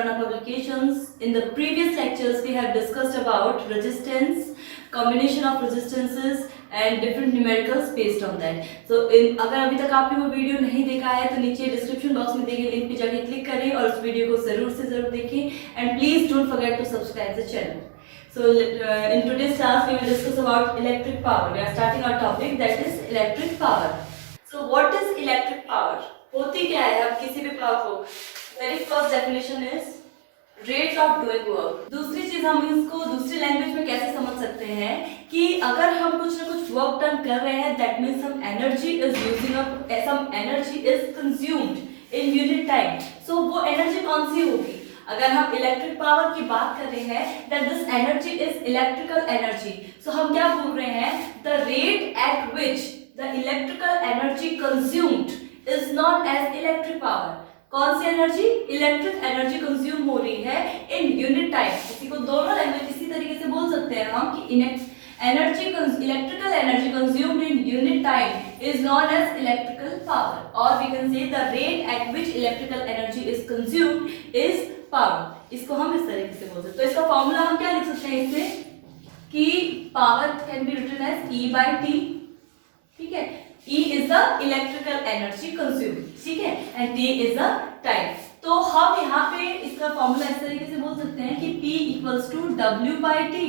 Karana Publications. In the previous lectures, we have discussed about resistance, combination of resistances and different numericals based on that. So, अगर अभी तक आपने वो video नहीं देखा है तो नीचे डिस्क्रिप्शन बॉक्स में दिए गए लिंक पे जाके क्लिक करें और उस वीडियो को जरूर से जरूर देखें. And please don't forget to subscribe the channel. So, in today's class, we will discuss about electric power. We are starting our topic, that is electric power. So, what is electric power? होती क्या है? अब किसी भी power को very first definition is rate of doing work. दूसरी चीज हम इसको दूसरी लैंग्वेज में कैसे समझ सकते हैं कि अगर हम कुछ ना कुछ वर्क डन कर रहे हैं, that means some energy is using up, some energy is consumed in unit time. So वो एनर्जी कौन सी होगी? अगर हम इलेक्ट्रिक पावर की बात कर रहे हैं, that this energy is electrical energy. So हम क्या बोल रहे हैं? The rate at which the electrical energy consumed is known as electric power. कौन सी एनर्जी? इलेक्ट्रिक एनर्जी कंज्यूम हो रही है इन यूनिट टाइम. इसी को दोनों लैंग्वेज इसी तरीके से बोल सकते हैं हम कि electrical energy consumed in unit time is known as electrical power, और we can say the rate at which electrical energy is consumed is power. इसको हम इस तरीके से बोल सकते हैं. तो इसका फॉर्मूला हम क्या लिख सकते हैं इससे कि power can be written as E by T. ठीक है, E is the electrical energy consumed, ठीक है, and T is the time. तो हम यहाँ पे इसका फॉर्मूला इस तरीके से बोल सकते हैं कि P equals to W by T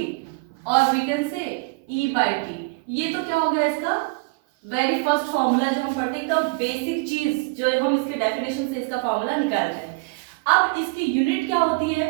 और we can say E by T. ये तो क्या हो गया इसका वेरी फर्स्ट फॉर्मूला जो हम पढ़ते हैं, एकदम बेसिक चीज जो हम इसके डेफिनेशन से इसका फॉर्मूला निकालते हैं. अब इसकी यूनिट क्या होती है?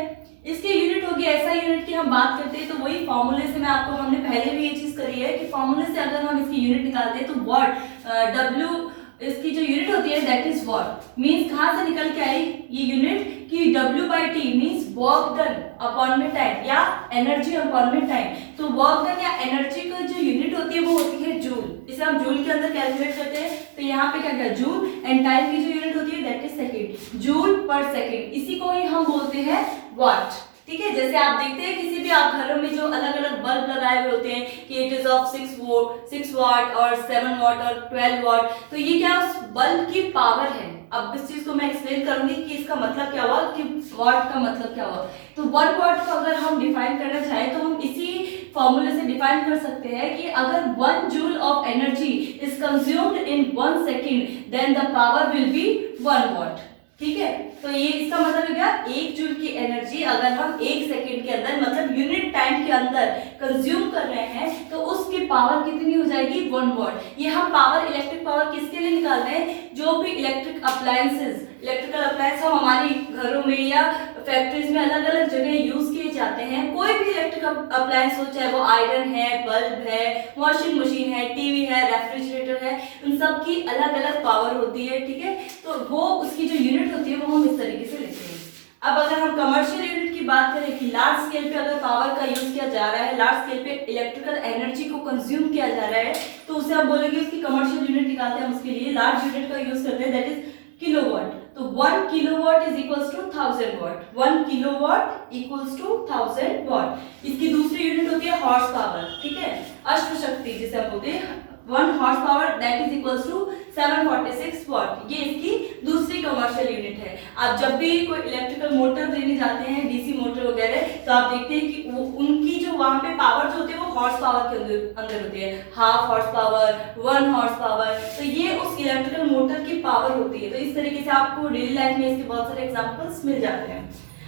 इसकी यूनिट होगी ऐसा यूनिट की हम बात करते हैं तो वही फॉर्मूले से मैं आपको, हमने पहले भी ये चीज करी है कि फॉर्मूले से अगर हम इसकी यूनिट निकालते हैं तो वॉट W इसकी जो यूनिट होती है दैट इज वॉट मीन्स कहाँ से निकल के आई ये यूनिट कि W by T means work done upon में टाइम या एनर्जी अपॉन में टाइम. तो वर्क डन या एनर्जी की जो यूनिट होती है वो होती है जूल. इसे हम जूल के अंदर कैलकुलेट करते हैं तो यहाँ पे क्या क्या जूल, एंड टाइम की जो यूनिट होती है दैट इज सेकेंड, जूल पर सेकेंड. इसी को ही हम बोलते हैं वाट. ठीक है, जैसे आप देखते हैं किसी भी आप घरों में जो अलग अलग बल्ब लगाए हुए होते हैं कि इट इज ऑफ 6 वाट और 7 वाट और 12 वाट, तो ये क्या उस बल्ब की पावर है. अब इस चीज को मैं एक्सप्लेन करूंगी कि इसका मतलब क्या हुआ, कि वाट का मतलब क्या हुआ. तो 1 वाट को अगर हम डिफाइन करना चाहें तो हम इसी फॉर्मूले से डिफाइन कर सकते हैं कि अगर 1 joule of energy is consumed in 1 second then the power will be 1 watt. ठीक है, तो ये इसका मतलब है क्या, 1 जूल की एनर्जी अगर हम 1 सेकेंड के अंदर मतलब यूनिट टाइम के अंदर कंज्यूम कर रहे हैं तो उसकी पावर कितनी हो जाएगी 1 वाट. ये हम पावर इलेक्ट्रिक पावर किसके लिए निकाल रहे हैं? जो भी इलेक्ट्रिकल अप्लायंस हम हमारे घरों में या फैक्ट्रीज में अलग अलग जगह यूज किए जाते हैं. कोई भी इलेक्ट्रिकल अप्लायंस हो, चाहे वो आयरन है, बल्ब है, वॉशिंग मशीन है, टीवी है, रेफ्रिजरेटर है, उन सब की अलग अलग पावर होती है. ठीक है, तो वो उसकी जो यूनिट होती है वो हम इस तरीके से लेते हैं. अब अगर हम कमर्शियल यूनिट की बात करें कि लार्ज स्केल पे अगर पावर का यूज किया जा रहा है, लार्ज स्केल पे इलेक्ट्रिकल एनर्जी को कंज्यूम किया जा रहा है, तो उसे हम बोलेंगे उसकी कमर्शियल यूनिट निकालते हैं. उसके लिए लार्ज यूनिट का यूज करते हैं दैट इज किलोवाट. तो 1 kilowatt is equals to 1000 watt. 1 kilowatt equals to 1000 watt. इसकी दूसरी यूनिट होती है हॉर्स पावर. ठीक है, अश्व शक्ति जिसे हम बोलते हैं, 1 horse power that is equals to 746 watt. ये इसकी दूसरी कमर्शियल यूनिट है. आप जब भी कोई इलेक्ट्रिकल मोटर लेने जाते हैं, डीसी मोटर वगैरह, तो आप देखते हैं कि वो उनकी जो वहां पे पावर जो होती है वो हॉर्स पावर के अंदर होती है. Half horse power, 1 horse power, तो ये उस इलेक्ट्रिकल मोटर की पावर होती है. तो इस तरीके से आपको डेली लाइफ में इसके बहुत सारे एग्जाम्पल्स मिल जाते हैं.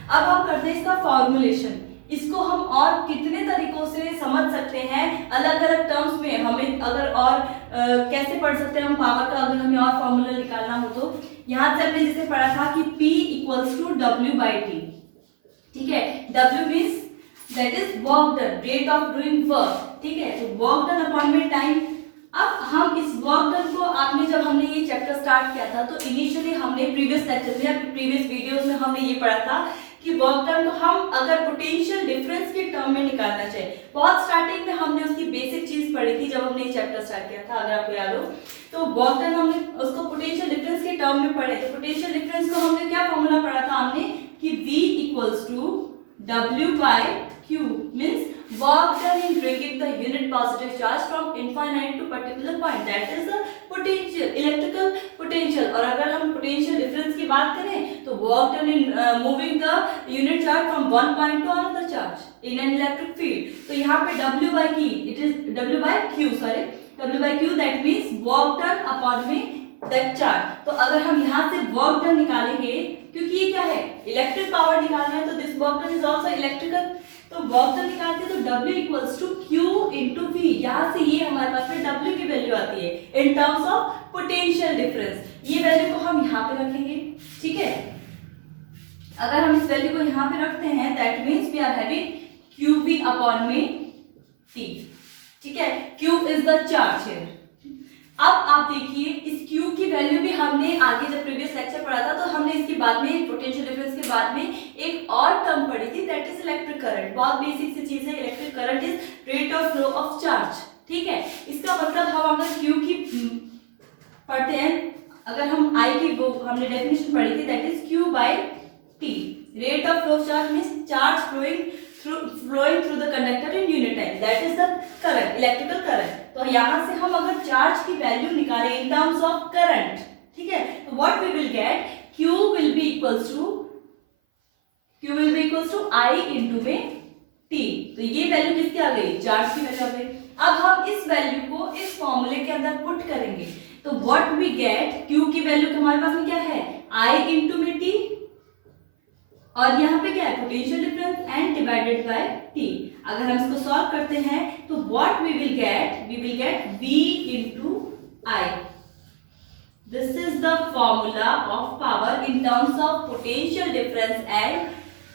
अब हम करते हैं इसका फॉर्मुलेशन. इसको हम और कितने तरीकों से समझ सकते हैं अलग अलग टर्म्स में. हमें अगर और कैसे पढ़ सकते हैं हम पावर का, अगर हमें और फॉर्मूला निकालना हो तो यहाँ से हमने जैसे पढ़ा था कि P equals to W by T. ठीक है, W means that is work done, rate of doing work. ठीक है, तो वर्क डन अपॉन में टाइम. अब हम इस वर्क डन को, आपने जब हमने ये चैप्टर स्टार्ट किया था तो इनिशियली हमने प्रीवियस लेक्चर में या प्रीवियस वीडियोस में हमने ये पढ़ा था कि वर्क डन को हम अगर पोटेंशियल डिफरेंस के टर्म में निकालना चाहिए. बहुत स्टार्टिंग में हमने उसकी बेसिक चीज पढ़ी थी जब हमने ये चैप्टर स्टार्ट किया था, अगर आपको याद हो. तो वर्क डन हमने उसको पोटेंशियल डिफरेंस के टर्म में पढ़े. तो पोटेंशियल डिफरेंस को हमने क्या फॉर्मूला पढ़ा था हमने कि V equals to W by Q मीन्स work done in bringing the unit positive charge from infinite to particular point, that is the potential, electrical potential potential, और अगर हम पोटेंशियल डिफरेंस की बात करें तो work done in moving the unit charge from one point two another charge in an electric field. तो यहाँ पे W by Q, it is W by Q, sorry W by Q, that means work done upon में that charge. तो अगर हम यहाँ से work done निकालेंगे, क्योंकि ये क्या है, इलेक्ट्रिक पावर निकालना है, तो this work done is also electrical, तो वर्क डन निकालते हैं तो W equals to Q into V। यहाँ से ये हमारे पास में W की वैल्यू आती है इन टर्म्स ऑफ पोटेंशियल डिफरेंस। ये वैल्यू को हम यहाँ पे रखेंगे, ठीक है। अगर हम इस वैल्यू को यहाँ पे रखते हैं, that means we are having QV upon में T, ठीक है। Q इज द चार्ज है। अब आप देखिए इस Q की वैल्यू भी हमने आगे जब प्रीवियस लेक्चर पढ़ा था तो हमने इसके बाद में पोटेंशियल डिफरेंस के बाद में एक और टर्म पढ़ी थी, दैट इज इलेक्ट्रिक करंट। बहुत बेसिक सी चीज है, electric current is rate of flow of charge, ठीक है। इसका मतलब हम अगर Q की पढ़ते हैं, अगर हम I की वो हमने डेफिनेशन पढ़ी थी, that is Q by T, rate of flow of charge means charge flowing through the conductor in unit time, that is the current, electrical current। तो यहाँ से हम अगर चार्ज की वैल्यू निकालें in terms of current, ठीक है, तो what we will get, Q will be equals to I into में T। तो ये वैल्यू किसकी आ गई, चार्ज की वैल्यू आ गई। अब हम इस वैल्यू को इस फॉर्मूले के अंदर पुट करेंगे, तो what we get, Q की वैल्यू हमारे पास में क्या है, I into में T, और यहाँ पे क्या है, potential difference and divided by T। अगर हम इसको सॉल्व करते हैं तो what we will get V into I। This is the formula of power in terms of potential difference and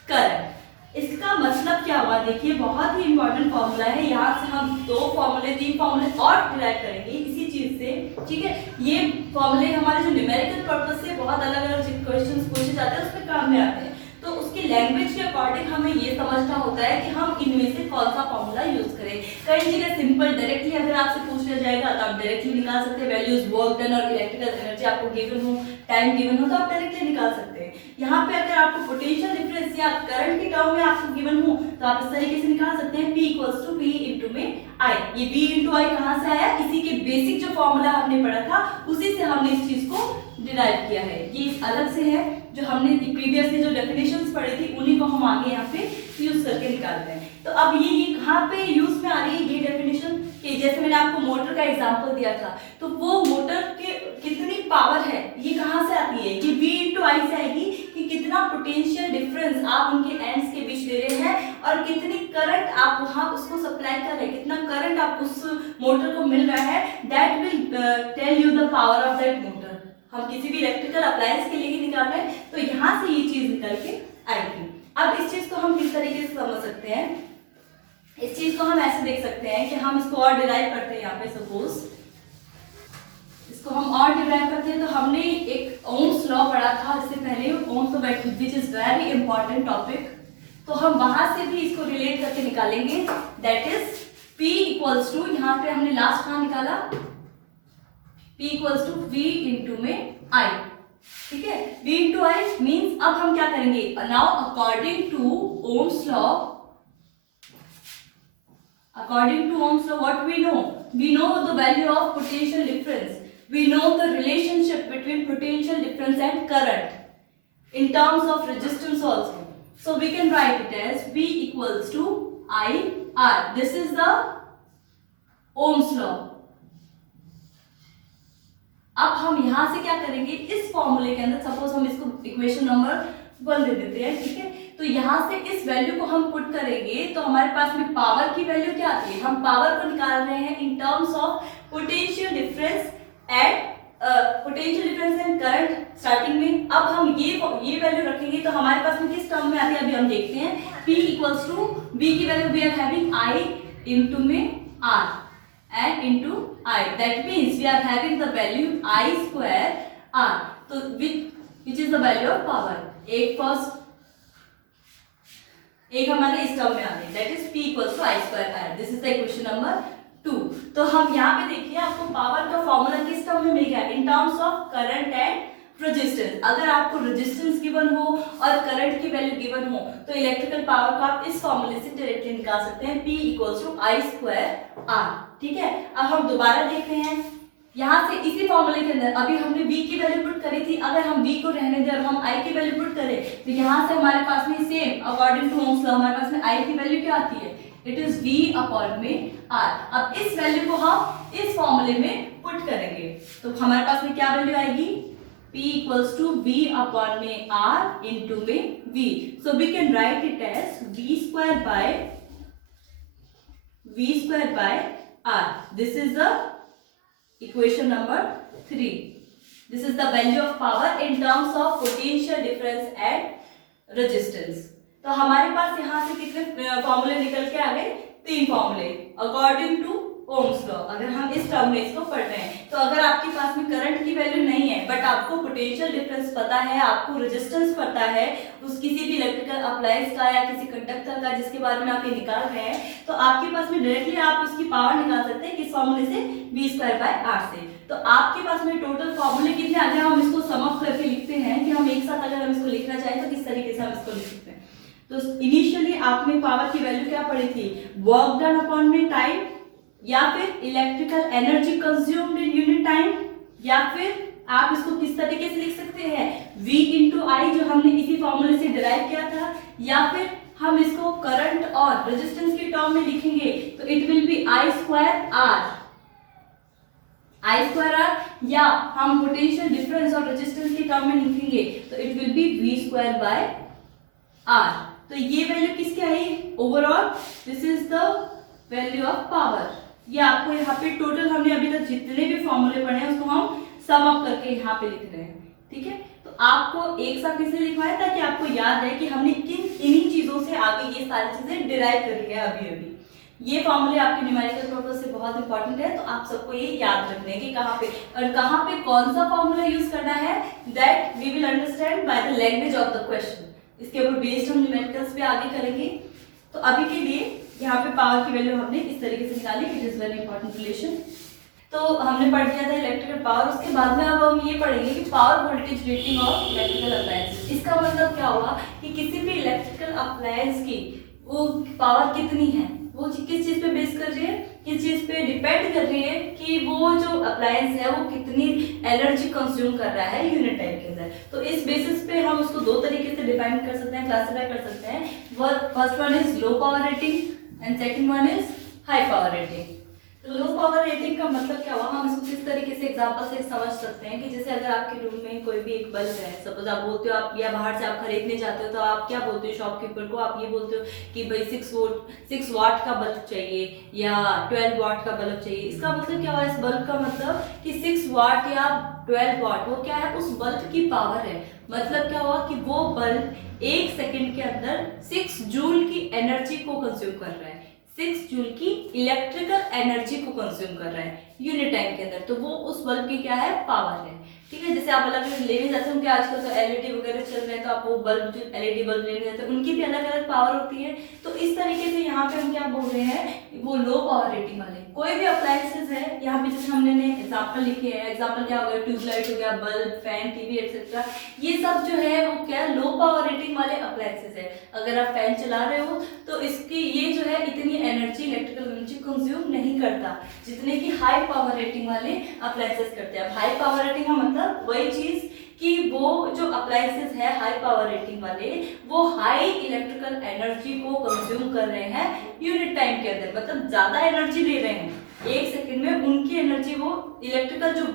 current. इसका मतलब क्या हुआ, देखिए बहुत ही इंपॉर्टेंट फॉर्मूला है। यहाँ से हम तीन फॉर्मूले और डिराइव करेंगे इसी चीज से, ठीक है। ये फॉर्मूले हमारे जो न्यूमेरिकल पर्पस से बहुत अलग अलग क्वेश्चंस पूछे जाते हैं उसमें काम में आते हैं, तो उसके लैंग्वेज के अकॉर्डिंग हमें ये समझना होता है कि हम इनमें से कौन सा फॉर्मूला यूज करें। कई जगह सिंपल डायरेक्टली अगर आपसे पूछ लिया जाएगा तो आप डायरेक्टली निकाल सकते हैं, वैल्यूज वर्क डन और इलेक्ट्रिकल एनर्जी आपको गिवन हो, टाइम गिवन हो, तो आप डायरेक्टली निकाल सकते हैं। यहाँ पे अगर आपको पोटेंशियल डिफरेंस या करंट के टर्म में आपको गिवन हो तो आप इस तरीके से निकाल सकते हैं, P equals to V into में I। ये V इंटू I कहाँ से आया, इसी के बेसिक जो फॉर्मूला हमने पढ़ा था उसी से हमने इस चीज को डिराइव किया है। ये अलग से है, जो हमने प्रीवियसली जो डेफिनेशंस पढ़ी थी उन्हीं को हम आगे यहाँ पे यूज करके निकालते हैं। तो अब ये कहाँ पे यूज में आ रही है ये डेफिनेशन, कि जैसे मैंने आपको मोटर का एग्जांपल दिया था, तो वो मोटर के कितनी पावर है ये कहाँ से आती है, ये V इंटू I से आएगी कि कितना पोटेंशियल डिफरेंस आप उनके एंड्स के बीच ले रहे हैं और कितनी करंट आप वहाँ उसको सप्लाई कर रहे हैं, कितना करंट आप उस मोटर को मिल रहा है, that will tell you the power of that motor. हम किसी भी इलेक्ट्रिकल अप्लायंस के लिए ही निकाल रहे हैं, तो यहाँ से ये चीज निकल के आएगी। अब इस चीज को हम किस तरीके से समझ सकते हैं, इस चीज को हम ऐसे देख सकते हैं कि हम इसको और डिराइव करते हैं। यहाँ पे सपोज इसको हम और डिराइव करते हैं, तो हमने एक ओम्स लॉ पढ़ा था इससे पहले, Ohm's law which is very important topic, तो हम वहां से भी इसको रिलेट करके निकालेंगे, that is P equals to, यहाँ पे हमने लास्ट कहाँ निकाला, P equals to V into में I, ठीक है। V इंटू I मीन्स अब हम क्या करेंगे, now according to Ohm's law, what we know the value of potential difference, we know the relationship between potential difference and current in terms of resistance also, so we can write it as V equals to IR. This is the Ohm's law. अब हम यहां से क्या करेंगे, इस फॉर्मूले के अंदर सपोज हम इसको इक्वेशन नंबर 1 दे देते हैं, ठीक है। तो यहाँ से इस वैल्यू को हम पुट करेंगे तो हमारे पास में पावर की वैल्यू क्या आती है, हम पावर को निकाल रहे हैं इन terms of potential difference and current starting में। अब हम ये वैल्यू रखेंगे तो हमारे पास में किस टर्म में आती है अभी हम देखते हैं, P इक्वल्स टू V की value we are having I into में R and into I, that means we are having the value I square R, तो which is the value of power। एक हमारे इस टर्म में आ गई, that is P equals to I square R। This is the equation number 2। तो हम यहाँ पे देखिए आपको पावर का फॉर्मूला किस टर्म में मिल गया, इन terms of current and resistance. अगर आपको रेजिस्टेंस गिवन हो और करंट की वैल्यू गिवन हो तो इलेक्ट्रिकल पावर को आप इस फॉर्मूले से डायरेक्टली निकाल सकते हैं, P equals to I square R, ठीक है। अब हम दोबारा देख रहे हैं, यहाँ से इसी फॉर्मूले के अंदर अभी हमने v की वैल्यू पुट करी थी, अगर हम v को रहने दें और हम i की वैल्यू पुट करें तो यहाँ से हमारे पास में same according to Ohm's law हमारे पास में i की वैल्यू क्या आती है, इट इज v अपॉन में r। अब इस वैल्यू को हम इस फॉर्मूले में पुट करेंगे तो हमारे पास में क्या वैल्यू आएगी, p equals to v upon में r into में v, so we can write it as v square by r। this is the equation number 3। this is the value of power in terms of potential difference and resistance। तो हमारे पास यहाँ से कितने फॉर्मूले निकल के आ गए, 3 फॉर्मूले अकॉर्डिंग टू ओम्स लॉ। अगर हम इस टर्म में इसको पढ़ रहे हैं तो अगर आपके पास में करंट की वैल्यू नहीं है बट आपको पोटेंशियल डिफरेंस पता है, आपको रेजिस्टेंस पता है उस किसी भी इलेक्ट्रिकल अप्लायंस का या किसी कंडक्टर का जिसके बारे में आप ये निकाल रहे हैं, तो आपके पास में डायरेक्टली आप उसकी पावर निकाल सकते हैं किस फॉर्मूले से, v स्क्वायर बाय r से। तो आपके पास में टोटल फॉर्मूले कितने आ गए, हम इसको सम अप करके लिखते हैं कि हम एक साथ अगर हम इसको लिखना चाहें तो किस तरीके से हम इसको लिख सकते हैं। तो इनिशियली आपने पावर की वैल्यू क्या पढ़ी थी, वर्क डन अपॉन में टाइम, या फिर electrical energy consumed in unit time, या फिर आप इसको किस तरीके से लिख सकते हैं v इंटू आई जो हमने इसी फॉर्मूले से डिराइव किया था, या फिर हम इसको करंट और रेजिस्टेंस के टर्म में लिखेंगे तो it will be I square R, या हम पोटेंशियल डिफरेंस और रेजिस्टेंस के टर्म में लिखेंगे तो it will be v square by r। तो ये वैल्यू किसकी आई, overall this is the value of power. ये आपको यहाँ पे टोटल हमने अभी तक जितने भी फॉर्मूले पढ़े हैं उसको हम सम अप करके यहाँ पे लिख रहे हैं, ठीक है। तो आपको एक साथ इसलिए लिखवाया ताकि आपको याद रहे कि हमने इन्हीं चीजों से आगे ये सारी चीजें डिराइव करी है अभी। ये फॉर्मूले आपके न्यूमेरिकल पर्पस से बहुत इंपॉर्टेंट है, तो आप सबको ये याद रखना है कि कहाँ पे और कहाँ पे कौन सा फॉर्मूला यूज करना है, that we will understand by the language of the question. इसके ऊपर बेस्ड हम न्यूमेरिकल्स पे आगे करेंगे। तो अभी के लिए यहाँ पे पावर की वैल्यू हमने इस तरीके से निकाली, it is very important relation. तो हमने पढ़ लिया था इलेक्ट्रिकल पावर, उसके बाद में अब हम ये पढ़ेंगे कि power voltage rating of electrical appliances. इसका मतलब क्या हुआ कि किसी भी इलेक्ट्रिकल अप्लायंस की वो पावर कितनी है, वो किस चीज पे बेस कर रही है, किस चीज पे डिपेंड कर रही है कि वो जो अप्लायंस है वो कितनी एनर्जी कंज्यूम कर रहा है यूनिट टाइम के अंदर। तो इस बेसिस पे हम उसको दो तरीके से डिफाइन कर सकते हैं, क्लासिफाई कर सकते हैं। First one is low power rating and second one is high power rating. तो लो पावर रेटिंग का मतलब क्या हुआ, हम इसको किस तरीके से एग्जांपल से समझ सकते हैं कि जैसे अगर आपके रूम में कोई भी एक बल्ब है, सपोज आप बोलते हो आप या बाहर से आप खरीदने जाते हो तो आप क्या बोलते हो शॉपकीपर को, आप ये बोलते हो कि भाई 6 वाट का बल्ब चाहिए या 12 वाट का बल्ब चाहिए। इसका मतलब क्या हुआ इस बल्ब का मतलब कि 6 वाट या 12 वाट वो क्या है, उस बल्ब की पावर है। मतलब क्या हुआ कि वो बल्ब 1 सेकंड के अंदर 6 जूल की एनर्जी को कंज्यूम कर रहा है, 6 जूल की इलेक्ट्रिकल एनर्जी को कंज्यूम कर रहा है यूनिट टाइम के अंदर। तो वो उस बल्ब की क्या है, पावर है, ठीक है। जैसे आप अलग अलग लेने जाते होंगे आजकल तो एलईडी वगैरह चल रहे हैं, तो आप वो बल्ब जो एलईडी बल्ब लेने जाते हैं उनकी भी अलग अलग पावर होती है। तो इस तरीके से यहाँ पे हम क्या बोल रहे हैं, वो लो पावर रेटिंग वाले कोई भी अप्लायंसेस है, यहाँ पे जैसे हमने एग्जाम्पल लिखे हैं, एग्जाम्पल क्या हो गया, ट्यूबलाइट हो गया, बल्ब, फैन, टीवी एक्सेट्रा, ये सब जो है वो क्या लो पावर रेटिंग वाले अप्लायंसेस है। अगर आप फैन चला रहे हो तो इसकी ये जो है इतनी एनर्जी इलेक्ट्रिकल एनर्जी कंज्यूम नहीं करता जितने की हाई पावर रेटिंग वाले अप्लायंसेस करते हैं। हाई पावर रेटिंग का मतलब वही चीज कि वो जो अप्लायंसेस है हाई पावर रेटिंग वाले वो हाई इलेक्ट्रिकल एनर्जी को कंज्यूम कर रहे हैं यूनिट टाइम के अंदर, मतलब ज्यादा एनर्जी ले रहे हैं। 1 सेकंड में उनकी एनर्जी वो इलेक्ट्रिकल जो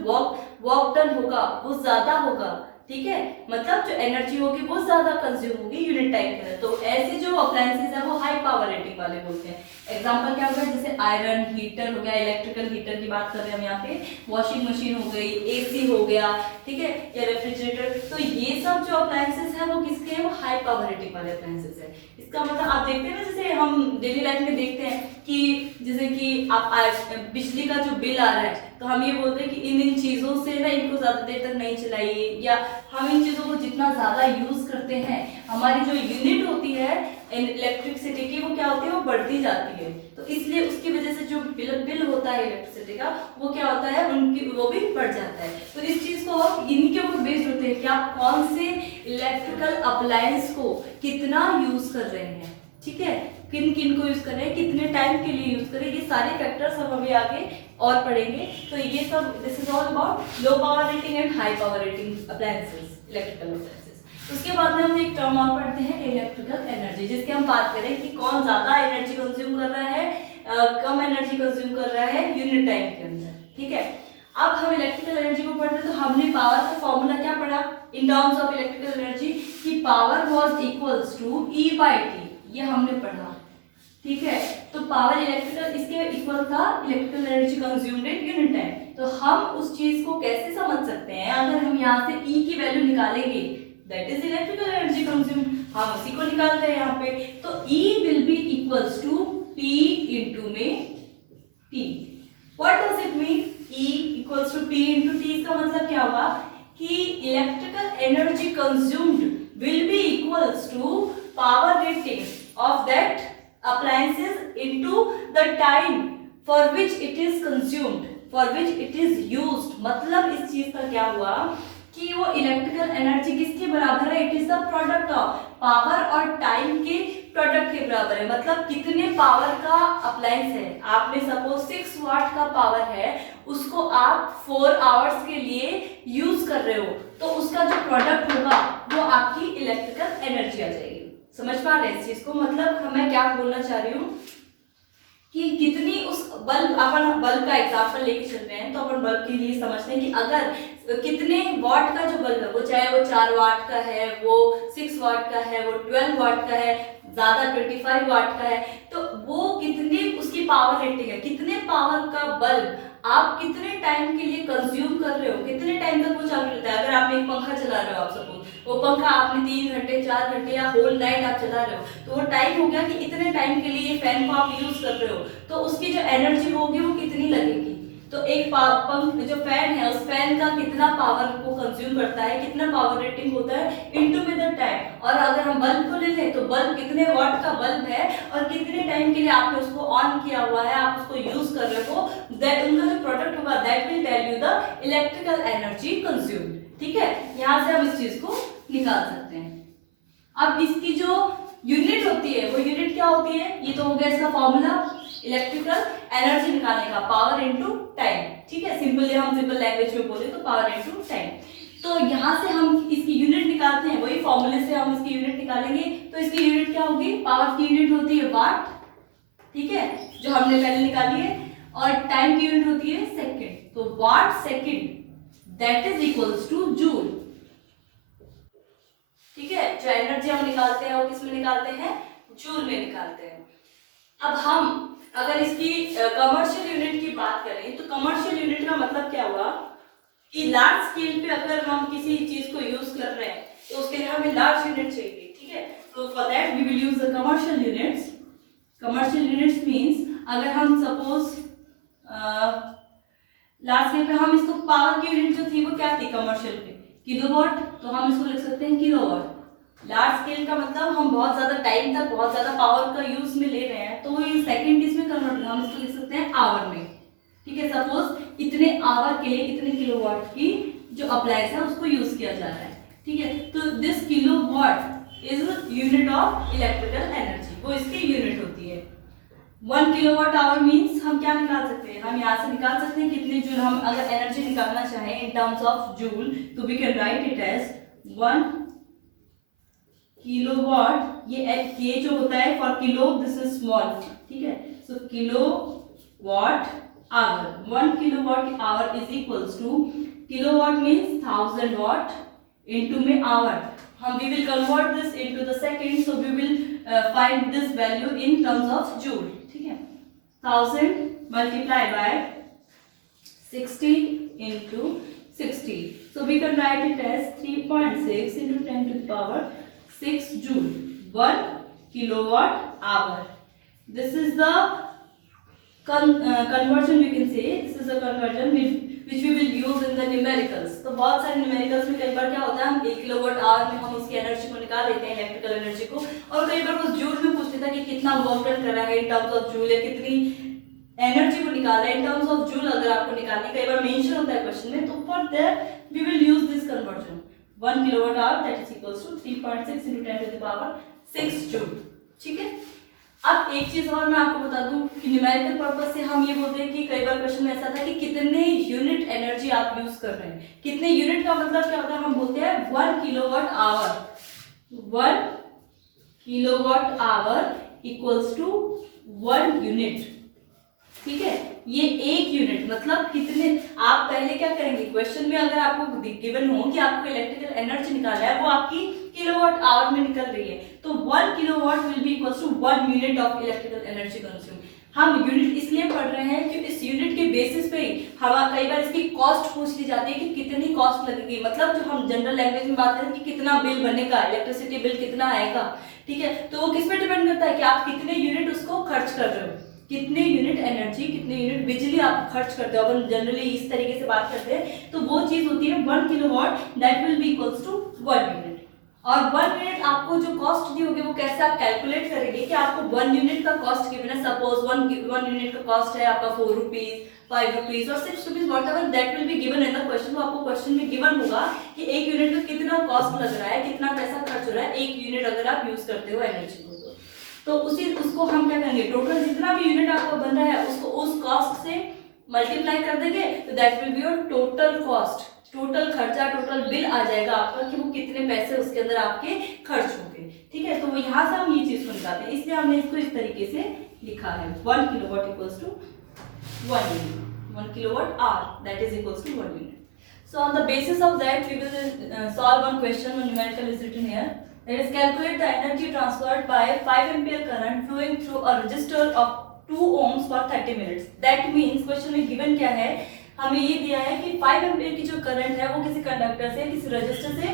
वर्क डन होगा वो ज्यादा होगा, ठीक है, मतलब जो एनर्जी होगी वो ज्यादा कंज्यूम होगी यूनिट टाइम के अंदर। तो ऐसे जो अप्लायंसेस है वो हाई पावर रेटिंग वाले बोलते हैं। एग्जांपल क्या हो गया, जैसे आयरन हीटर हो गया, इलेक्ट्रिकल हीटर की बात कर रहे हैं हम यहाँ पे, वॉशिंग मशीन हो गई, एसी हो गया, ठीक है, या रेफ्रिजरेटर। तो ये सब जो अप्लायंसेस है वो किसके हैं, वो हाई पावर रेटिंग वाले अप्लायंसेस है। इसका मतलब आप देखते हैं ना, जैसे हम डेली लाइफ में देखते हैं कि जैसे कि आप बिजली का जो बिल आ रहा है तो हम ये बोलते हैं कि इन चीजों से ना इनको ज्यादा देर तक नहीं चलाइए, या हम इन चीजों को जितना ज्यादा यूज करते हैं हमारी जो यूनिट होती है इलेक्ट्रिसिटी की वो क्या होती है, वो बढ़ती जाती है। तो इसलिए उसकी वजह से जो बिल होता है इलेक्ट्रिसिटी का वो क्या होता है, उनकी वो भी बढ़ जाता है। तो इस चीज को इन्हीं के ऊपर बेस्ड होते हैं कि आप कौन से इलेक्ट्रिकल अप्लायंस को कितना यूज कर रहे हैं, ठीक है, किन किन को यूज कर रहे हैं, कितने टाइम के लिए यूज करें, ये सारे फैक्टर्स हम अभी आगे और पढ़ेंगे। तो ये सब this is all about low power rating and high power rating appliances, electrical appliances. उसके बाद में हम एक टर्म और पढ़ते हैं इलेक्ट्रिकल एनर्जी, जिसके हम बात करें कि कौन ज्यादा एनर्जी कंज्यूम कर रहा है, कम एनर्जी कंज्यूम कर रहा है यूनिट टाइम के अंदर। ठीक है, अब हम इलेक्ट्रिकल एनर्जी को पढ़ते हैं तो हमने पावर का फॉर्मूला क्या पढ़ा in terms of electrical energy कि power was equals to E by T, ये हमने पढ़ा। ठीक है, तो पावर इलेक्ट्रिकल इसके इक्वल था electrical energy consumed in unit time. तो हम उस चीज को कैसे समझ सकते हैं, अगर हम यहाँ से E की वैल्यू निकालेंगे that is electrical energy consumed, हम उसी को निकालते हैं यहाँ पे। तो E will be equals to P into में T। What does it mean E equals to P into T? इसका मतलब क्या हुआ कि electrical energy consumed will be equals to power rating of that appliances into the time for which it is consumed, for which it is used। मतलब इस चीज का क्या हुआ कि वो इलेक्ट्रिकल एनर्जी किसके बराबर है, it is the product of power और टाइम के प्रोडक्ट के बराबर है। मतलब कितने पावर का अप्लायंस है, आपने सपोज 6 वाट का पावर है, उसको आप 4 आवर्स के लिए यूज कर रहे हो, तो उसका जो प्रोडक्ट होगा वो आपकी इलेक्ट्रिकल एनर्जी आ जाएगी। समझ पा रहे हैं इस चीज को? मतलब मैं क्या बोलना चाह रही हूँ कि कितनी उस बल्ब, अपन बल्ब का एग्जांपल लेके चलते हैं तो अपन बल्ब के लिए समझते हैं कि अगर कितने वाट का जो बल्ब है, वो चाहे वो 4 वाट का है, वो 6 वाट का है, वो 12 वाट का है, ज्यादा 25 वाट का है, तो वो कितने उसकी पावर रेटिंग है, कितने पावर का बल्ब आप कितने टाइम के लिए कंज्यूम कर रहे हो, कितने टाइम तक वो चालू रहता है। अगर आपने एक पंखा चला रहे हो, आप सपोज वो पंखा आपने 3 घंटे 4 घंटे या होल नाइट आप चला रहे हो, तो वो टाइम हो गया कि इतने टाइम के लिए ये फैन को आप यूज कर रहे हो, तो उसकी जो एनर्जी होगी वो कितनी लगेगी। तो एक पंख जो फैन है, उस फैन का कितना पावर को कंज्यूम करता है, कितना पावर रेटिंग होता है इनटू विद द टाइम। और अगर हम बल्ब को ले लें तो बल्ब कितने वाट का बल्ब है और कितने टाइम के लिए आपने उसको ऑन किया हुआ है, आप उसको यूज कर रहे हो, दैट उनका जो प्रोडक्ट होगा that will tell you the electrical energy consumed. ठीक है, यहाँ से हम इस चीज को निकाल सकते हैं। अब इसकी जो यूनिट होती है वो यूनिट क्या होती है, ये तो हो गया इसका फॉर्मूला इलेक्ट्रिकल एनर्जी निकालने का, पावर इनटू टाइम। ठीक है, सिंपली हम सिंपल लैंग्वेज में बोले तो पावर इनटू टाइम। तो यहाँ से हम इसकी यूनिट निकालते हैं, वही फॉर्मूले से हम इसकी यूनिट निकालेंगे। तो इसकी यूनिट क्या होगी, पावर की यूनिट होती है वाट, ठीक है, जो हमने पहले निकाली है, और टाइम की यूनिट होती है सेकेंड। तो watt second that is equals to joule. ठीक है, जो एनर्जी हम निकालते हैं वो किस में निकालते हैं, जूल में निकालते हैं। अब हम अगर इसकी कमर्शियल यूनिट की बात करें तो कमर्शियल यूनिट का मतलब क्या हुआ कि लार्ज स्केल पे अगर हम किसी चीज को यूज कर रहे हैं तो उसके लिए हमें लार्ज यूनिट चाहिए। ठीक है, तो for that we will use the commercial units. Commercial units means अगर हम सपोज लार्ज स्केल पे हम इसको पावर की यूनिट जो थी वो क्या थी कमर्शियल पे, किलोवाट, तो हम इसको लिख सकते हैं किलोवाट। लार्ज स्केल का मतलब हम बहुत ज्यादा टाइम तक बहुत ज्यादा पावर का यूज में ले रहे हैं, तो ये सेकंड इसमें कन्वर्ट हम इसको लिख सकते हैं आवर में। ठीक है, सपोज इतने आवर के लिए इतने किलोवाट की जो अप्लायंस है उसको यूज किया जा रहा है। ठीक है, तो this kilowatt is unit of electrical energy, वो इसकी यूनिट होती है। 1 किलोवाट आवर मीन्स हम क्या निकाल सकते हैं, हम यहाँ से निकाल सकते हैं कितने जूल। हम अगर एनर्जी निकालना चाहें इन टर्म्स ऑफ जूल तो we can write it as 1 kilowatt. ये जो होता है for kilo, this is small. ठीक है, so kilowatt hour, 1 kilowatt hour is equals to, kilowatt means 1000 watt into में आवर। हम we will convert this into the second, so we will find this value in terms of joule. ठीक है, 1000 multiplied by 60 into 60, so we can write it as 3.6 into 10 to the power 6 joule 1 kilowatt hour. This is the conversion, we can say this is the conversion which we will use in the numericals. तो बहुत सारे numericals में कई बार क्या होता है, हम 1 kilowatt our में हम उसकी एनर्जी को निकाल लेते हैं, इलेक्ट्रिकल एनर्जी को, और कई बार वो जूल में पूछ लेता है कि कितना वर्क डन कर रहा है इन टर्म्स ऑफ जूल, या कितनी एनर्जी को निकाल रहा है इन टर्म्स ऑफ जूल। अगर आपको निकालने कई बार मेंशन होता है क्वेश्चन में, तो for that we will use this conversion 1 kilowatt hour that is equals to 3.6 into 10 to the power 6 joule. ठीक है, अब एक चीज और मैं आपको बता दूं कि न्यूमेरिकल पर्पस से हम ये बोलते हैं कि कई बार क्वेश्चन में ऐसा था कि कितने यूनिट एनर्जी आप यूज कर रहे हैं। कितने यूनिट का मतलब क्या होता है, हम बोलते हैं 1 kilowatt hour. 1 kilowatt hour equals to 1 unit. ठीक है, ये 1 यूनिट मतलब कितने। आप पहले क्या करेंगे, क्वेश्चन में अगर आपको गिवन हो कि आपको इलेक्ट्रिकल एनर्जी निकालना है, वो आपकी किलोवाट आवर में निकल रही है, तो 1 kilowatt will be equals to 1 unit of electrical energy consume. हम यूनिट इसलिए पढ़ रहे हैं कि इस यूनिट के बेसिस पे ही हम कई बार इसकी कॉस्ट पूछ ली जाती है कि कितनी कॉस्ट लगेगी, मतलब जो हम जनरल लैंग्वेज में बात करें कि कितना बिल बनेगा, इलेक्ट्रिसिटी बिल कितना आएगा। ठीक है, तो वो किस पे डिपेंड करता है कि आप कितने यूनिट उसको खर्च कर रहे हो, कितने यूनिट एनर्जी, कितने यूनिट बिजली आप खर्च करते हो। अपन जनरली इस तरीके से बात करते हैं, तो वो चीज होती है 1 kilowatt, that will be equals to 1 unit. और 1 यूनिट आपको जो कॉस्ट दी होगी वो कैसे आप कैलकुलेट करेंगे कि आपको 1 यूनिट का कॉस्ट गिवन है। सपोज 1 यूनिट का कॉस्ट है आपका 4 रुपीज, 5 रुपीज और 6 rupees, what ever that will be given in the question. तो आपको क्वेश्चन में गिवन होगा कि 1 यूनिट में कितना कॉस्ट लग रहा है, कितना पैसा खर्च हो रहा है 1 यूनिट अगर आप यूज करते हो एनर्जी को। तो उसको हम क्या करेंगे, टोटल जितना भी यूनिट आपका बन रहा है उसको उस कॉस्ट से मल्टीप्लाई कर देंगे, तो that will be your total cost. Total खर्चा, टोटल बिल आ जाएगा आपका कि वो कितने पैसे उसके अंदर आपके खर्च होंगे। ठीक है, तो यहाँ से हम ये चीज को निकालते हैं, इसलिए हमने इसको इस तरीके से लिखा है 1 kilowatt equals to 1 unit, 1 kilowatt hour that is equals to 1 unit. So on the basis of that we will solve one question, one numerical is written here. That is, calculate the energy transferred by 5 ampere current flowing through a resistor of 2 ohms for 30 minutes. That means question में given क्या है, हमें ये दिया है कि 5 ampere की जो करंट है वो किसी कंडक्टर से, किसी रजिस्टर से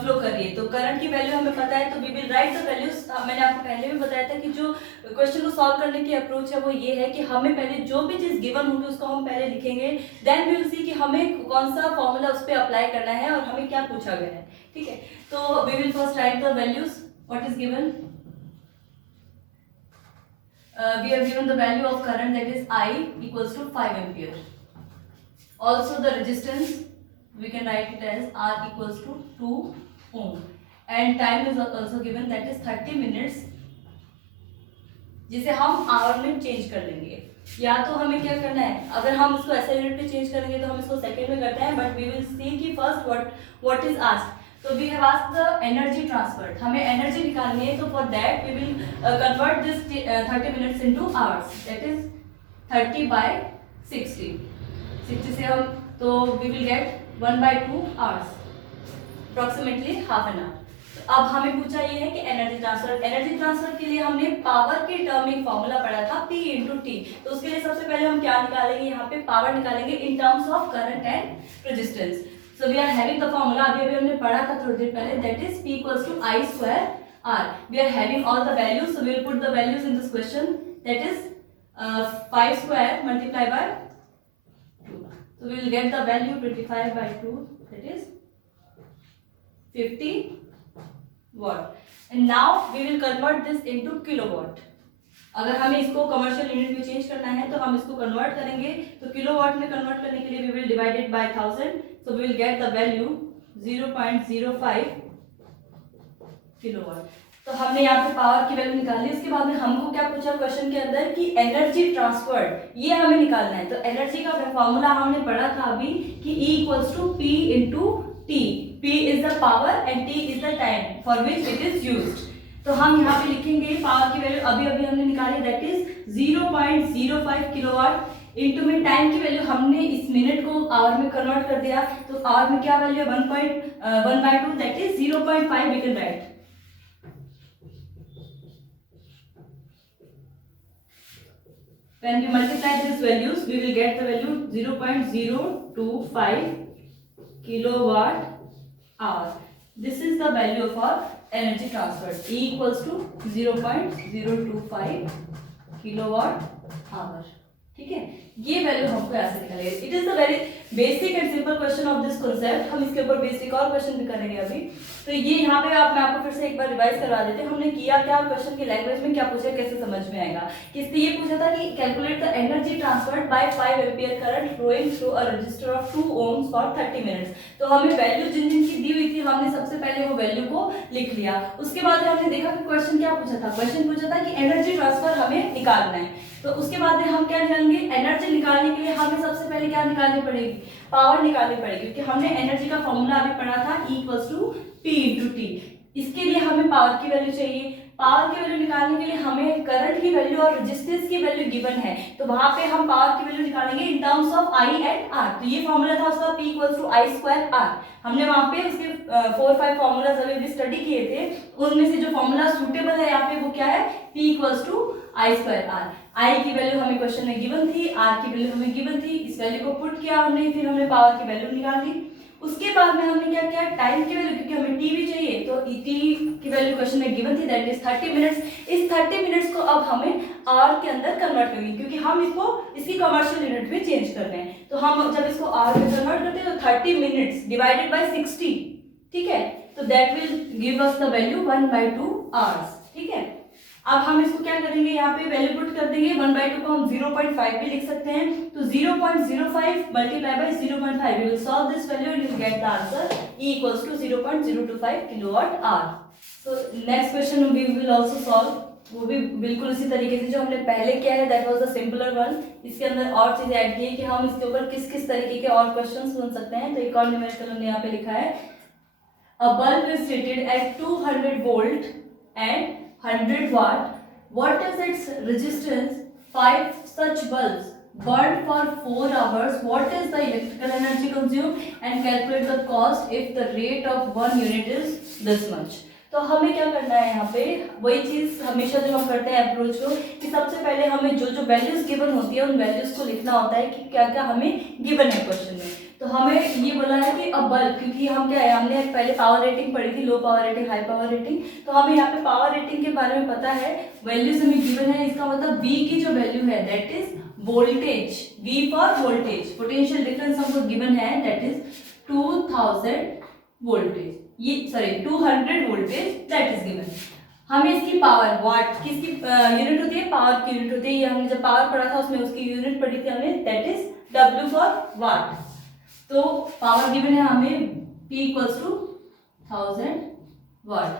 फ्लो कर रही है। तो करंट की वैल्यू हमें पता है, तो we will write the values. मैंने आपको पहले भी बताया था कि जो क्वेश्चन को सॉल्व करने की अप्रोच है वो ये है कि हमें पहले जो भी चीज गिवन होगी उसको हम पहले लिखेंगे, देन वी विल सी कि हमें कौन सा फॉर्मूला उस पर अप्लाई करना है और हमें क्या पूछा गया है। ठीक है, तो we will first write the values. What is given, we have given the value of current, that is I equals to 5 ampere. Also the resistance we can write it as R equals to 2 ohm, and time is also given, that is 30 minutes, जिसे हम our में change कर लेंगे। या तो हमें क्या करना है, अगर हम इसको ऐसे यूनिट में चेंज करेंगे तो हम इसको सेकेंड में करते हैं, बट वी विल सी कि फर्स्ट व्हाट इज आस्क्ड। तो we have asked the energy transfer, हमें एनर्जी निकालनी है, तो for that we will convert this 30 minutes into hours, that is 30 by 60 से हम, तो we will get 1/2 hours, approximately half an hour. तो अब हमें पूछा ये है कि एनर्जी ट्रांसफर के लिए हमने पावर के टर्म में फॉर्मूला पढ़ा था P × T। तो उसके लिए सबसे पहले हम क्या निकालेंगे, यहाँ पे पावर निकालेंगे in terms of current and resistance. So we are having the formula, अभी हमने पढ़ा था थोड़ी देर पहले, that is P = I² R। We are having all the values, so we will put the values in this question, that is 5² × 2, so we will get the value 25/2, that is 50 watt, and now we will convert this into kilowatt। अगर हमें इसको commercial unit में change करना है तो हम इसको convert करेंगे, तो किलोवाट में कन्वर्ट करने के लिए we will divide it by 1000, so we will get the value 0.05 kilowatt. तो हमने यहाँ पे पावर की वैल्यू निकाली। उसके बाद में हमको क्या पूछा क्वेश्चन के अंदर कि एनर्जी ट्रांसफर्ड, ये हमें निकालना है। तो एनर्जी का फॉर्मूला हमने पढ़ा था अभी कि E = P × T। P is the power and T is the time for which it is used. तो हम यहाँ पे लिखेंगे पावर की वैल्यू अभी हमने निकाली, दैट इज 0.05 किलोवाट इनटू में टाइम की वैल्यू हमने इस मिनट को आवर में कन्वर्ट कर दिया। तो आवर में क्या वैल्यू है 1/2, that is 0.5 we can write. When we multiply these values, we will get the value 0.025 kilowatt hour. This is the value of our energy transferred. E = 0.025 kilowatt hour. ठीक है, ये value हमको यहाँ से निकालेंगे। It is the very basic and simple question of this concept. हम इसके ऊपर बेसिक और क्वेश्चन भी करेंगे अभी। तो ये यहाँ पे मैं आपको फिर से एक बार रिवाइज करवा देते हैं हमने किया क्या, क्वेश्चन की लैंग्वेज में क्या पूछा, कैसे समझ में आएगा। किसने ये पूछा था कि calculate the energy transferred by 5 ampere current flowing through a resistor of 2 ohms for 30 minutes. तो हमें वैल्यू जिन जिन की दी हुई थी हमने सबसे पहले वो वैल्यू को लिख लिया। उसके बाद हमने देखा कि क्वेश्चन क्या पूछा था। क्वेश्चन पूछा था कि एनर्जी ट्रांसफर हमें निकालना है। तो उसके बाद हम क्या निकालेंगे, एनर्जी निकालने के लिए हमें सबसे पहले क्या निकालनी पड़ेगी, पावर निकालनी पड़ेगी, क्योंकि हमने एनर्जी का फॉर्मूला अभी पढ़ा था E = P × T। इसके लिए हमें पावर की वैल्यू चाहिए। पावर की वैल्यू निकालने के लिए हमें करंट की वैल्यू और रेजिस्टेंस की वैल्यू गिवन है, तो वहां पे हम पावर की वैल्यू निकालेंगे in terms of I and R। तो ये फॉर्मूला था उसका P = I²R। हमने वहां पे उसके 4-5 फॉर्मूलाज अभी भी स्टडी किए थे, उनमें से जो फॉर्मूला सूटेबल है यहाँ पे वो क्या है, P = I²R। I की वैल्यू हमें क्वेश्चन में गिवन थी, R की वैल्यू हमें गिवन थी, इस वैल्यू को पुट किया हमने, फिर हमने पावर की वैल्यू निकाल ली। उसके बाद में हमने क्या किया, टाइम की वैल्यू, क्योंकि हमें टी भी चाहिए, तो टी की वैल्यू क्वेश्चन में गिवन थी, दैट इज 30 मिनट्स। इस 30 मिनट्स को अब हमें आवर के अंदर कन्वर्ट करेंगे, क्योंकि हम इसको इसकी कमर्शियल यूनिट में चेंज कर रहे हैं। तो हम जब इसको आवर में कन्वर्ट करते हैं तो 30 मिनट्स डिवाइडेड बाय 60, ठीक है, तो that will give us the value 1/2 hours. ठीक है, अब हम इसको क्या करेंगे, यहाँ पे वैल्यू पुट कर देंगे। 1/2 को हम 0.5 भी लिख सकते हैं, तो 0.05 multiply by 0.5, we will solve this value and you will get the answer E = 0.025 kilowatt hour. So next question we will also solve, वो भी बिल्कुल उसी तरीके से जो हमने पहले किया है, that was the simpler one. इसके अंदर और चीजें ऐड की है कि हम इसके ऊपर किस किस तरीके के और क्वेश्चंस बन सकते हैं। तो एक और न्यूमेरिकल हमने यहाँ पे लिखा है, अ bulb is rated eight 200 volt and 100 watt. What is its resistance? 5 such bulbs burned for 4 hours. What is the electrical energy consumed? And calculate the cost if the rate of 1 unit is this much. तो हमें क्या करना है, यहाँ पे वही चीज हमेशा जो हम करते हैं अप्रोच को, कि सबसे पहले हमें जो जो वैल्यूज गिवन होती है उन वैल्यूज को लिखना होता है कि क्या क्या हमें गिवन है क्वेश्चन में। तो हमें ये बोला है कि अब बल्ब, क्योंकि हम क्या है, हमने पहले पावर रेटिंग पढ़ी थी, low power rating, high power rating, तो हमें यहाँ पे पावर रेटिंग के बारे में पता है, वैल्यूज हमें गिवन है। इसका मतलब V की जो वैल्यू है that is voltage, V for voltage, potential difference हमको गिवन है दैट इज 2000 वोल्टेज, ये sorry 200 voltage that is given. हमें इसकी पावर, वाट किसकी यूनिट होती है, पावर की यूनिट होती है। ये हमने जब पावर पढ़ा था उसमें उसकी यूनिट पढ़ी थी हमने, दैट इज W फॉर वाट। तो पावर गिवन है हमें P = 1000 वाट।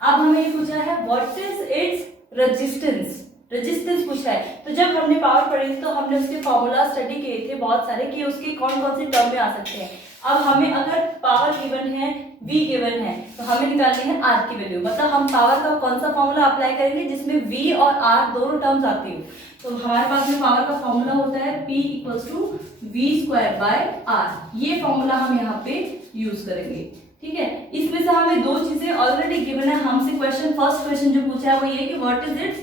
अब हमें ये पूछा है what is its resistance, resistance पूछा है। तो जब हमने पावर पढ़ी थी तो हमने उसके फॉर्मूला स्टडी किए थे बहुत सारे, कि उसके कौन कौन से टर्म में आ सकते हैं। अब हमें अगर पावर गिवन है, V गिवन है, तो हमें निकालनी है R की वैल्यू। मतलब हम पावर का कौन सा फॉर्मूला अप्लाई करेंगे जिसमें V और R दोनों टर्म्स आती हो। तो हमारे पास में पावर का फॉर्मूला होता है P = V²/R। ये फॉर्मूला हम यहाँ पे यूज करेंगे। ठीक है, इसमें से हमें दो चीजें ऑलरेडी गिवन है हमसे। क्वेश्चन, फर्स्ट क्वेश्चन जो पूछा है वो ये कि what is its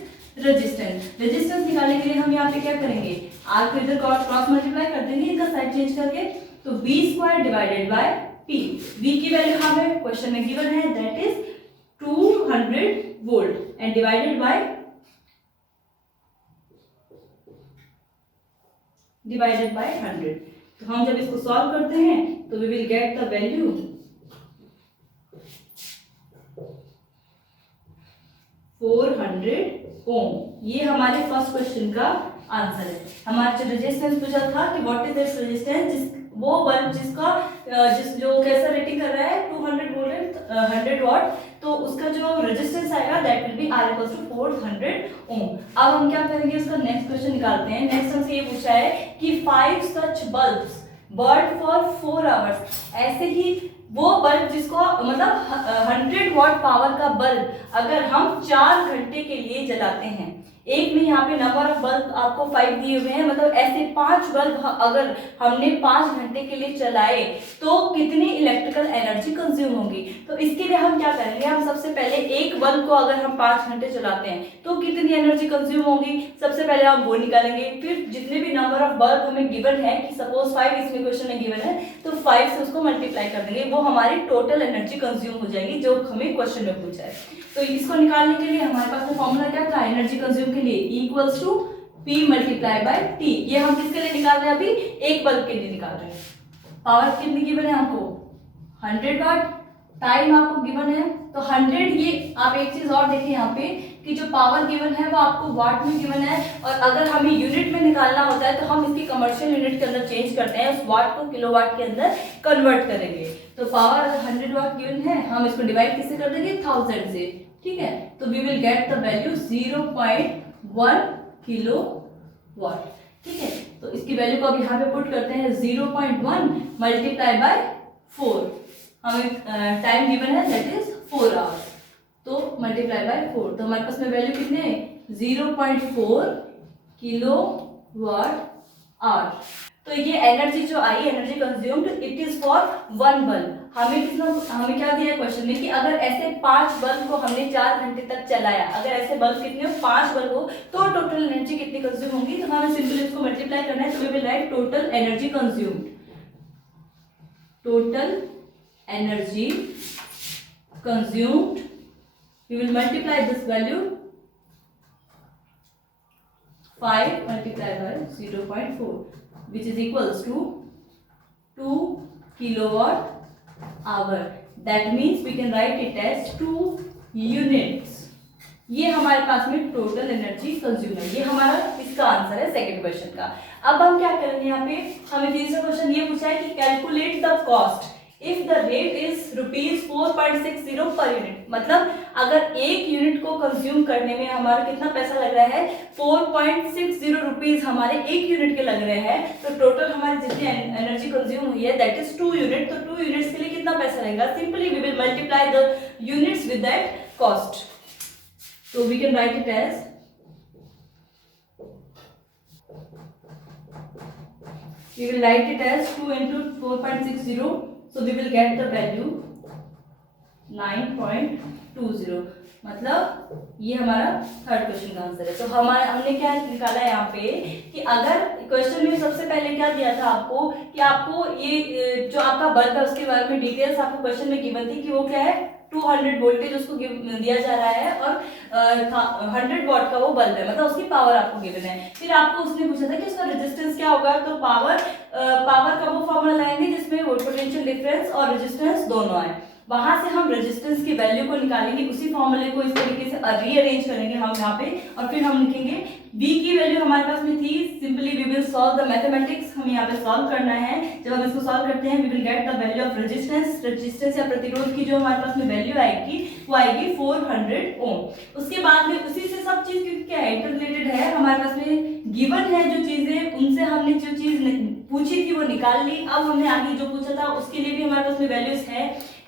resistance. Resistance निकालने के लिए हम यहाँ पे क्या करेंगे, R को इधर क्रॉस मल्टीप्लाई कर देंगे, इनका साइड चेंज करके, तो V² divided by P। V की वैल्यू हमें क्वेश्चन में गिवन है that is 200 volt and divided by 100। तो हम जब इसको सॉल्व करते हैं तो we will get the value 400 ohm. ये हमारे फर्स्ट क्वेश्चन का आंसर है। हमारा जो रेजिस्टेंस पूछा था कि व्हाट इज दिस रेजिस्टेंस, वो बल्ब जिसका जो कैसा रेटिंग कर रहा है 200 वोल्ट 100 वाट, तो उसका जो रेजिस्टेंस आएगा दैट विल बी R = 400 ओम। अब हम क्या करेंगे, उसका नेक्स्ट क्वेश्चन निकालते हैं। नेक्स्ट हमसे ये पूछा है कि 5 सच बल्ब्स बर्न फॉर 4 आवर्स। ऐसे ही वो बल्ब जिसको मतलब 100 वाट पावर का बल्ब अगर हम 4 घंटे के लिए जलाते हैं, एक में यहाँ पे नंबर ऑफ बल्ब आपको 5 दिए हुए हैं, मतलब ऐसे 5 बल्ब अगर हमने 5 घंटे के लिए चलाए तो कितनी इलेक्ट्रिकल एनर्जी कंज्यूम होगी। तो इसके लिए हम क्या करेंगे, हम सबसे पहले एक बल्ब को अगर हम 5 घंटे चलाते हैं तो कितनी एनर्जी कंज्यूम होगी, सबसे पहले हम वो निकालेंगे। फिर जितने भी नंबर ऑफ बल्ब हमें गिवन है, कि सपोज 5 इसमें क्वेश्चन में गिवन है, तो 5 से उसको मल्टीप्लाई कर देंगे, वो हमारी टोटल एनर्जी कंज्यूम हो जाएगी जो हमें क्वेश्चन में पूछा है। तो इसको निकालने के लिए हमारे पास फॉर्मूला क्या था एनर्जी कंज्यूम के लिए, E = P multiply by T। ये हम किसके लिए निकाल रहे हैं? अभी एक बल्ब के लिए निकाल रहे हैं। पावर कितनी गिवन है आपको? 100 वाट। टाइम आपको गिवन है तो 100। ये आप एक चीज और देखिए यहाँ पे कि जो पावर गिवन है वो आपको वाट में गिवन है, और अगर हमें यूनिट में निकालना होता है तो हम इसकी कमर्शियल यूनिट के अंदर चेंज करते हैं, उस वाट को किलोवाट के अंदर कन्वर्ट करेंगे। तो पावर अगर 100 वाट गिवन है, हम इसको डिवाइड किससे कर देंगे? 1000 से। ठीक है, तो we will get the value 0.1 kilowatt. ठीक है, तो इसकी वैल्यू को अब यहाँ पे पुट करते हैं। 0.1 मल्टीप्लाई बाय 4, हमें टाइम गिवन है दैट इज 4 आवर्स, तो मल्टीप्लाई बाय 4, तो हमारे पास में वैल्यू कितने है? 0.4 किलोवाट आवर। तो ये एनर्जी जो आई, energy consumed, it is for 1 bulb. हमें क्या दिया है क्वेश्चन में कि अगर ऐसे 5 बल्ब को हमने 4 घंटे तक चलाया, अगर ऐसे बल्ब कितने हो? 5 बल्ब हो, तो टोटल एनर्जी कितनी कंज्यूम होगी? तो हमें सिंपली इसको मल्टीप्लाई करना है, तो we will write total energy consumed. Total energy consumed, we will multiply this value 5 multiplied by 0.4, which is equals to 2 kilowatt hour. That means we can write it as 2 units. ये हमारे पास में total energy consume है। ये हमारा इसका answer है second question का। अब हम क्या करेंगे? यहाँ पे हमें तीसरा क्वेश्चन ये पूछा है कि calculate the cost if the rate is ₹4.60 per unit. मतलब अगर एक यूनिट को कंज्यूम करने में हमारा कितना पैसा लग रहा है? 4.60 रुपीज हमारे एक यूनिट के लग रहे हैं। तो टोटल हमारी जितनी एनर्जी कंज्यूम हुई है दैट इज 2 यूनिट। तो 2 यूनिट्स के लिए कितना पैसा लगेगा? Simply we will multiply the units with that cost. तो we can write it as we will write it as 2 into 4.60, so we will get the value 9.20। मतलब ये हमारा थर्ड क्वेश्चन का आंसर है। तो हमने क्या निकाला है यहाँ पे कि अगर क्वेश्चन में सबसे पहले क्या दिया था आपको कि आपको ये जो आपका बल्ब है उसके बारे में डिटेल्स आपको क्वेश्चन में गिवन थी कि वो क्या है? 200 वोल्टेज उसको दिया जा रहा है और 100 वॉट का वो बल्ब है, मतलब उसकी पावर आपको गिवन है। फिर आपको उसने पूछा था कि उसका रेजिस्टेंस क्या होगा? तो पावर का वो फॉर्मूला लाएंगे जिसमें पोटेंशियल डिफरेंस और रेजिस्टेंस दोनों आए। वहां से हम रेजिस्टेंस की वैल्यू को निकालेंगे, उसी फॉर्मूले को इस तरीके से रीअरेंज करेंगे हम यहाँ पे, और फिर हम लिखेंगे V की वैल्यू हमारे पास में थी। Simply we will solve the mathematics, हमें यहाँ पे सॉल्व करना है। जब हम इसको सॉल्व करते हैं we will get the value of resistance या प्रतिरोध की जो हमारे पास में वैल्यू आएगी वो आएगी 400 ओम। उसके बाद में उसी से सब चीज क्योंकि क्या है? इंटररिलेटेड है, हमारे पास में गिवन है जो चीजें, उनसे हमने जो चीज पूछी थी वो निकाल ली। अब हमने आगे जो पूछा था उसके लिए भी हमारे पास में वैल्यूज है।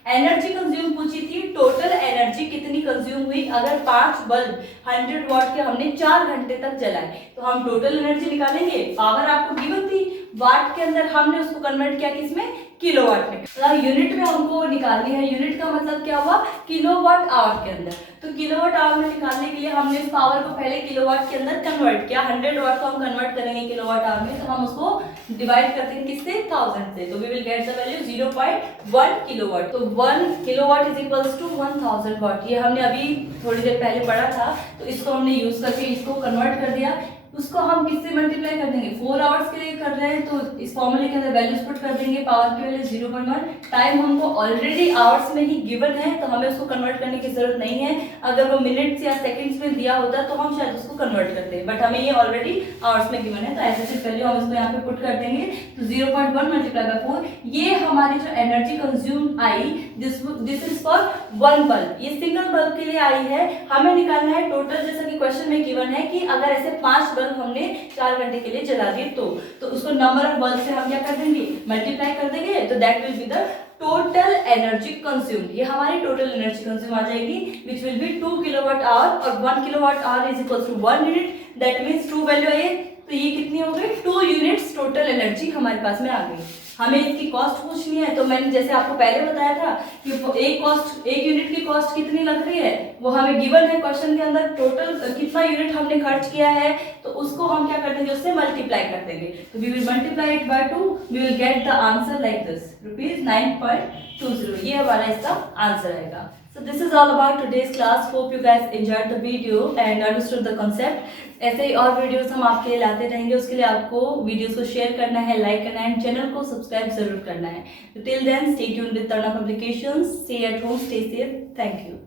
एनर्जी कंज्यूम पूछी थी, टोटल एनर्जी कितनी कंज्यूम हुई अगर 5 बल्ब 100 वॉट के हमने 4 घंटे तक जलाए, तो हम टोटल एनर्जी निकालेंगे। पावर आपको गिवन थी वाट के अंदर, हमने उसको कन्वर्ट किया किसमें? किलोवाट में। मतलब यूनिट में हमको निकालनी है। यूनिट का मतलब क्या हुआ? किलोवाट आवर के अंदर। तो किलोवाट आवर में निकालने के लिए हमने इस पावर को पहले किलोवाट के अंदर कन्वर्ट किया। 100 वाट को हम कन्वर्ट करेंगे किलोवाट आवर में, तो हम उसको डिवाइड करते हैं किससे? 1000 से। तो we will get the value 0.1 kilowatt. तो 1 kilowatt is equals to 1000 watt. ये हमने अभी थोड़ी देर पहले पढ़ा था, तो इसको हमने यूज करके इसको कन्वर्ट कर दिया। उसको हम किससे मल्टीप्लाई कर देंगे? 4 आवर्स के लिए कर रहे हैं, तो इस फॉर्मूले के अंदर वैल्यूज पुट कर देंगे। पावर की वैल्यू 0.1, टाइम हमको ऑलरेडी आवर्स में ही गिवन है, तो हमें उसको कन्वर्ट करने की जरूरत नहीं है। अगर वो मिनट्स या सेकंड्स में दिया होता तो हम शायद उसको कन्वर्ट करते हैं, बट हमें ये ऑलरेडी आवर्स में गिवन है, तो ऐसे वैल्यू हम इसको यहाँ पे पुट कर देंगे। तो 0.1 मल्टीप्लाई बाय 4, ये हमारी जो energy consume I this is for 1 bulb. ये सिंगल बल्ब के लिए आई है। हमें निकालना है टोटल, जैसा कि क्वेश्चन में गिवन है कि अगर ऐसे 5 हमने 4 घंटे के लिए जला दिए तो उसको नंबर ऑफ बल्ब से हम क्या कर देंगे? मल्टीप्लाई कर देंगे। तो that will be the total energy consumed. ये हमारी टोटल एनर्जी कंज्यूम आ जाएगी which will be 2 kilowatt hour, और 1 kilowatt hour is equal to 1 unit. That means 2 value आई, तो ये कितनी हो गई? 2 यूनिट्स टोटल एनर्जी हमारे पास में आ गई। हमें इसकी कॉस्ट पूछनी है, तो मैंने जैसे आपको पहले बताया था कि एक यूनिट की कॉस्ट कितनी लग रही है, वो हमें गिवन है क्वेश्चन के अंदर। टोटल कितना यूनिट हमने खर्च किया है, तो उसको हम क्या कर देंगे? उससे मल्टीप्लाई कर देंगे। तो we will multiply it by 2, we will get the answer like this, ₹9.20। 20, ये हमारा इसका आंसर आएगा। So this is all about today's class. Hope you guys enjoyed the video and understood the concept. ऐसे ही और videos हम आपके लिए लाते रहेंगे, उसके लिए आपको वीडियोस को शेयर करना है, लाइक करना है, चैनल को सब्सक्राइब जरूर करना है। So till then, stay tuned with Tarna Publications. Stay at home, stay safe. Thank you.